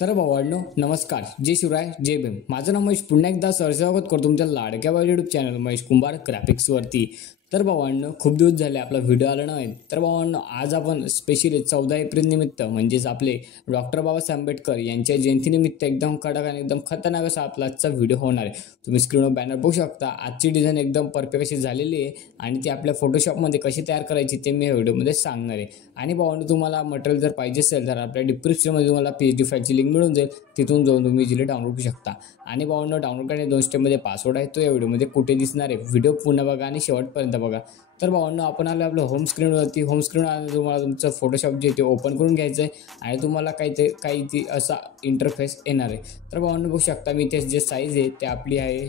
तर भावांनो नमस्कार, जय शिवराय, जय भीम. माझं नाव महेश. पुन्हा एकदा स्वागत करतो तुमच्या लाडक्या यूट्यूब चॅनल महेश कुंभार ग्राफिक्सवरती. तर भावांनो खूप दिवस झाले आपला व्हिडिओ आला नाही. तर भावांनो आज आपण स्पेशली 14 एप्रिल निमित्त म्हणजेच आपले डॉक्टर बाबासाहेब आंबेडकर यांच्या जयंतीनिमित्त एकदम कडक आणि एकदम खतरनाक असा आपला आजचा व्हिडिओ होणार आहे. तुम्ही स्क्रीनवर बॅनर बघू शकता. आजची डिझाईन एकदम परफेक्ट अशी झालेली आहे आणि ती आपल्या फोटोशॉपमध्ये कशी तयार करायची ते मी या व्हिडिओमध्ये सांगणार आहे. आणि भावांनो तुम्हाला मटेरियल जर पाहिजे असेल तर आपल्या डिस्क्रिप्शनमध्ये तुम्हाला PSD फाईलची लिंक मिळून जाईल. तिथून जाऊन तुम्ही इझिली डाउनलोड करू शकता. आणि भावांनो डाउनलोड करणे 2 स्टेपमध्ये पासवर्ड आहे, तो या व्हिडिओमध्ये कुठे दिसणार आहे. व्हिडिओ पुन्हा बघा आणि शेवटपर्यंत बघा. तर भावांनो आपण आलो आपल्या होम स्क्रीनवरती. होम स्क्रीनवर तुम्हाला तुमचं फोटोशॉप जे ते ओपन करून घ्यायचं आहे आणि तुम्हाला काही असा इंटरफेस येणार आहे. तर भावांनो बघू शकता मी ते जे साईज आहे ते आपली आहे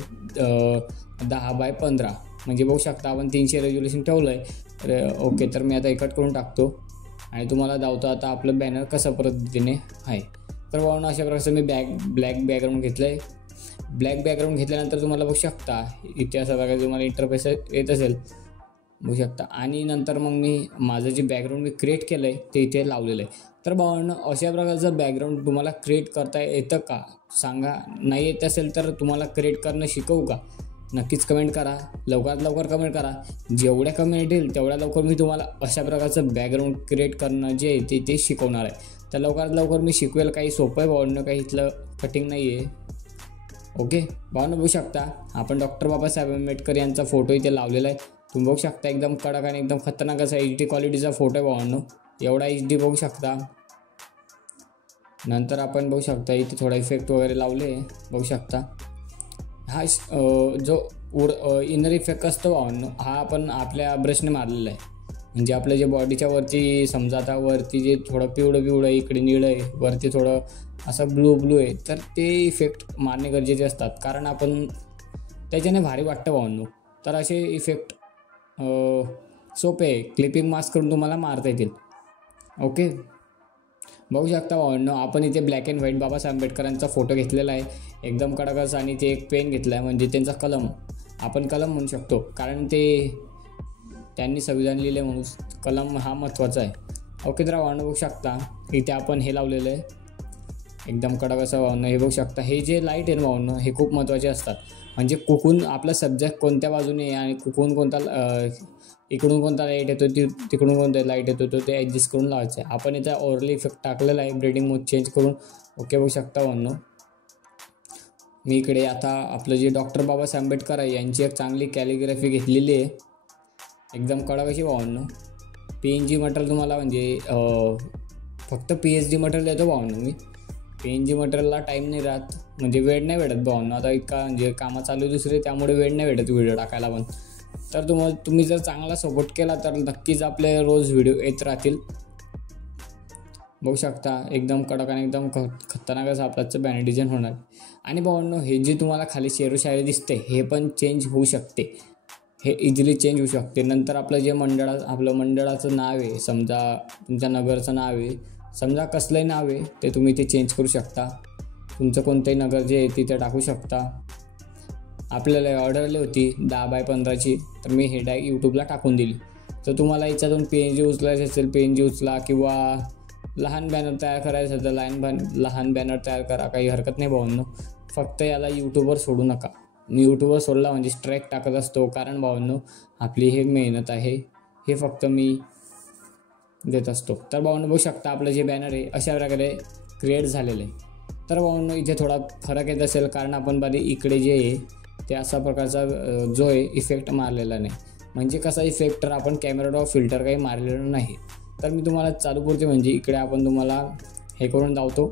10x15 म्हणजे बघू शकता आपण 300 रेझोल्यूशन ठेवलं आहे. तर ओके, तर मी आता हे कट करून टाकतो आणि तुम्हाला दावतो आता आपलं बॅनर कशा पद्धतीने आहे. तर भावांनो अशा प्रकारचं मी ब्लॅक बॅकग्राऊंड घेतलं आहे. ब्लॅक बॅकग्राऊंड घेतल्यानंतर तुम्हाला बघू शकता इथे असा प्रकारे तुम्हाला इंटरफेस येत असेल बघू शकता. आणि नंतर मग मी माझं जे बॅकग्राऊंड मी क्रिएट केलं आहे ते इथे लावलेलं आहे. तर भावांनो अशा प्रकारचं बॅकग्राऊंड तुम्हाला क्रिएट करता येतं का सांगा. नाही येत असेल तर तुम्हाला क्रिएट करणं शिकवू का? नक्कीच कमेंट करा, लवकरात लवकर कमेंट करा. जेवढ्या कमेंट येईल तेवढ्या लवकर मी तुम्हाला अशा प्रकारचं बॅकग्राऊंड क्रिएट करणं जे आहे ते शिकवणार आहे. तर लवकरात लवकर मी शिकवेल. काही सोपं आहे भावांनो, काही इथलं कटिंग नाही आहे. ओके भावांनो बघू शकता आपण डॉक्टर बाबासाहेब आंबेडकर यांचा फोटो इथे लावलेला आहे. तुम्ही बघू शकता एकदम कडक आणि एकदम खतरनाक असा HD क्वालिटीचा फोटो आहे भावांनो. एवढा HD बघू शकता. नंतर आपण बघू शकता इथे थोडा इफेक्ट वगैरे लावले बघू शकता. हा जो इनर इफेक्ट असतो भावांनो हा आपण आपल्या ब्रशने मारलेला आहे. म्हणजे आपल्या जे बॉडीच्या वरती समजा आता वरती जे थोडं पिवळं आहे, इकडे निळं आहे, वरती थोडं असं ब्लू आहे, तर ते इफेक्ट मारणे गरजेचे असतात कारण आपण त्याच्याने भारी वाटतं भावांनो. तर असे इफेक्ट सोपे आहे, क्लिपिंग मास्क करून तुम्हाला मारता येतील. ओके बघू शकता भावांनो आपण इथे ब्लॅक अँड व्हाईट बाबासाहेब आंबेडकरांचा फोटो घेतलेला आहे एकदम कडकच. आणि ते एक पेन घेतला आहे म्हणजे त्यांचा कलम, आपण कलम म्हणू शकतो कारण त्यांनी संविधान लिहिले म्हणून कलम हा महत्त्वाचा आहे. ओके तर भावांनो बघू शकता इथे आपण हे लावलेलं आहे एकदम कडक असं भावांनो. हे बघू शकता हे जे लाईट आहे भावांनो हे खूप महत्त्वाचे असतात. म्हणजे कुकून आपला सब्जेक्ट कोणत्या बाजूने आणि कुकून कोणता इकडून कोणता लाईट येतो तिकडून कोणता लाईट येतो तो ते ॲडजस्ट करून लावायचं आहे. आपण इथं ओव्हरले इफेक्ट टाकलेला आहे ब्रीडिंग मोड चेंज करून. ओके बघू शकता भावांनो मी इकडे आता आपलं जे डॉक्टर बाबासाहेब आंबेडकर आहे यांची एक चांगली कॅलिग्राफी घेतलेली आहे एकदम कडक अशी भावांनो. PNG मटेरियल तुम्हाला म्हणजे फक्त PSD मटेरियल देतो भावांनो मी. PNG मटेरियलला टाईम नाही राहत म्हणजे वेळ नाही भेटत भावांनो. आता इतका म्हणजे कामं चालू दुसरे त्यामुळे वेळ नाही भेटत व्हिडिओ टाकायला पण. तर तुम्ही जर चांगला सपोर्ट केला तर नक्कीच आपले रोज व्हिडिओ येत राहतील. बघू शकता एकदम कडक आणि एकदम खतरनाक असं आपल्याचं बॅनर डिझाईन होणार. आणि भावांनो हे जे तुम्हाला खाली शेरोशायरी दिसते हे पण चेंज होऊ शकते, हे इझिली चेंज होऊ शकते. नंतर आपलं जे आपलं मंडळाचं नाव आहे समजा तुमच्या नगरचं नाव आहे समजा कसलंही नाव आहे ते तुम्ही ते चेंज करू शकता. तुमचं कोणतंही नगर जे आहे तिथे टाकू शकता. आपल्याला ऑर्डर आली होती 10x15ची तर मी हे डायरेक्ट यूट्यूबला टाकून दिली. तर तुम्हाला याच्यातून PNG उचलायचं असेल PNG उचला किंवा लहान बॅनर तयार करायचं असेल तर लहान बॅनर तयार करा, काही हरकत नाही भावांनो. फक्त याला यूट्यूबवर सोडू नका. मी यूट्यूबवर सोडला म्हणजे स्ट्राईक टाकत असतो कारण भावांनो आपली हे मेहनत आहे, हे फक्त मी देत असतो. तर भावांनो बघू शकता आपलं जे बॅनर आहे अशा प्रकारे क्रिएट झालेलं आहे. तर भावांनो इथे थोडा फरक येत असेल कारण आपण इकडे जे आहे ते असा प्रकारचा जो आहे इफेक्ट मारलेला नाही. म्हणजे कसा इफेक्ट तर आपण कॅमेरा फिल्टर काही मारलेलं नाही. तर मी तुम्हाला चालू पुरते म्हणजे इकडे आपण तुम्हाला हे करून दावतो.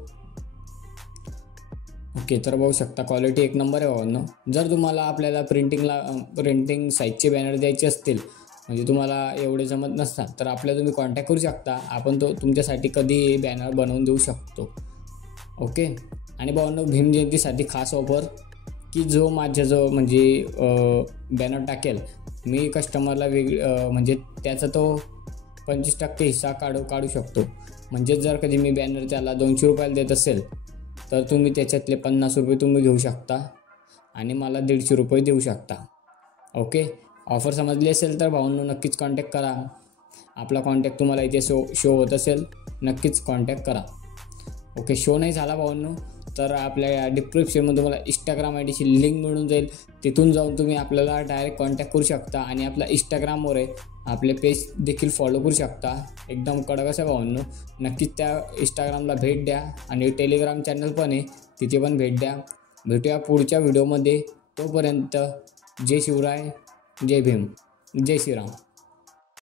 ओके तर बघू शकता क्वालिटी एक नंबर आहे भावांनो. जर तुम्हाला आपल्याला प्रिंटिंग साईजचे बॅनर द्यायचे असतील म्हणजे तुम्हाला एवढे जमत नसतात तर आपल्याला तुम्ही कॉन्टॅक्ट करू शकता. आपण तुमच्यासाठी कधी बॅनर बनवून देऊ शकतो. ओके आणि भावांनो भीम जयंतीसाठी खास ऑफर की जो म्हणजे बॅनर टाकेल मी कस्टमरला म्हणजे त्याचा तो 25% हिस्सा काढू शकतो. म्हणजे जर कधी मी बॅनर त्याला 200 रुपयाला देत असेल तर तुम्ही त्याच्यातले 50 रुपये तुम्ही घेऊ शकता आणि मला 150 रुपये देऊ शकता. ओके ऑफर समजली असेल तर भावांनो नक्कीच कॉन्टॅक्ट करा. आपला कॉन्टॅक्ट तुम्हाला इथे शो होत असेल, नक्कीच कॉन्टॅक्ट करा. ओके, शो नाही झाला भावांनो तर आपल्या डिस्क्रिप्शनमध्ये तुम्हाला इंस्टाग्राम IDची लिंक मिळून जाईल. तिथून जाऊन तुम्ही आपल्याला डायरेक्ट कॉन्टॅक्ट करू शकता आणि आपला इंस्टाग्रामवर आहे आपले पेज देखील फॉलो करू शकता. एकदम कडक असं भावांनो, नक्कीच त्या इंस्टाग्रामला भेट द्या आणि टेलिग्राम चॅनल पण आहे तिथे पण भेट द्या. भेटूया पुढच्या व्हिडिओमध्ये. तोपर्यंत जय शिवराय, जय भीम, जय श्रीराम.